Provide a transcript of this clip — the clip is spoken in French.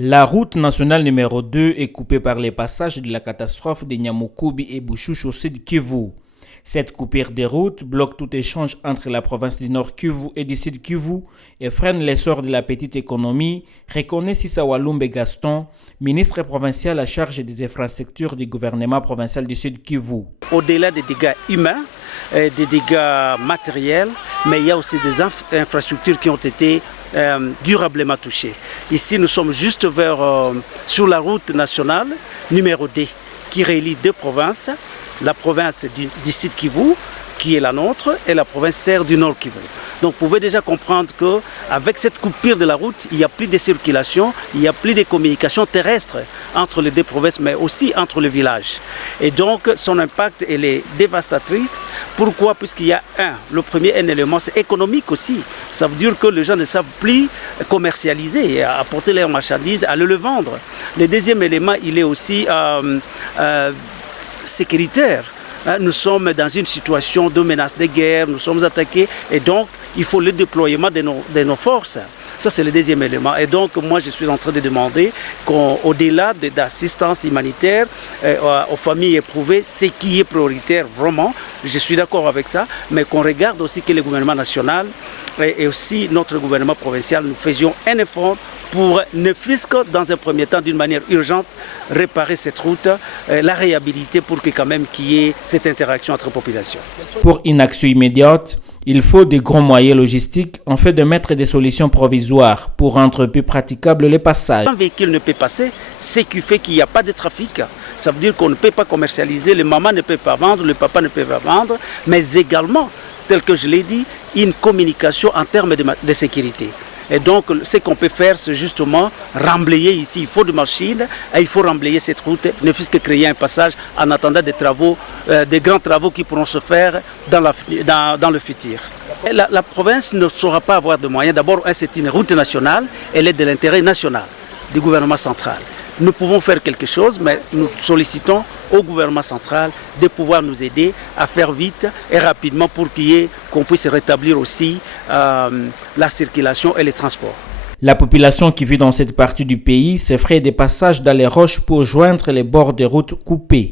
La route nationale numéro 2 est coupée par les passages de la catastrophe de Nyamukubi et Bushushu au sud Kivu. Cette coupure des routes bloque tout échange entre la province du Nord Kivu et du Sud Kivu et freine l'essor de la petite économie, reconnaît Sissa Walumbe Gaston, ministre provincial à charge des infrastructures du gouvernement provincial du Sud Kivu. Au-delà des dégâts humains, des dégâts matériels, mais il y a aussi des infrastructures qui ont été durablement touchées. Ici, nous sommes juste sur la route nationale numéro 2 qui relie deux provinces, la province du Sud Kivu, qui est la nôtre, et la province serre du Nord Kivu. Donc vous pouvez déjà comprendre qu'avec cette coupure de la route, il n'y a plus de circulation, il n'y a plus de communication terrestre entre les deux provinces, mais aussi entre les villages. Et donc son impact elle est dévastatrice. Pourquoi? Puisqu'il y a le premier élément, c'est économique aussi. Ça veut dire que les gens ne savent plus commercialiser, apporter leurs marchandises, aller le vendre. Le deuxième élément, il est aussi sécuritaire. Nous sommes dans une situation de menace de guerre, nous sommes attaqués et donc il faut le déploiement de nos forces. Ça, c'est le deuxième élément. Et donc, moi, je suis en train de demander qu'au-delà d'assistance humanitaire aux familles éprouvées, ce qui est prioritaire vraiment, je suis d'accord avec ça, mais qu'on regarde aussi que le gouvernement national et aussi notre gouvernement provincial, nous faisions un effort pour, ne fût-ce que dans un premier temps, d'une manière urgente, réparer cette route, la réhabiliter pour que quand même qu'il y ait cette interaction entre populations. Pour une action immédiate, il faut de grands moyens logistiques en fait de mettre des solutions provisoires pour rendre plus praticable les passages. Un véhicule ne peut passer, ce qui fait qu'il n'y a pas de trafic. Ça veut dire qu'on ne peut pas commercialiser, le maman ne peut pas vendre, le papa ne peut pas vendre, mais également, tel que je l'ai dit, une communication en termes de sécurité. Et donc, ce qu'on peut faire, c'est justement remblayer ici. Il faut des machines et il faut remblayer cette route, ne fût-ce que créer un passage en attendant des travaux, des grands travaux qui pourront se faire dans le futur. La province ne saura pas avoir de moyens. D'abord, c'est une route nationale, elle est de l'intérêt national du gouvernement central. Nous pouvons faire quelque chose, mais nous sollicitons au gouvernement central de pouvoir nous aider à faire vite et rapidement pour qu'on puisse rétablir aussi la circulation et les transports. La population qui vit dans cette partie du pays s'effraie des passages dans les roches pour joindre les bords des routes coupées.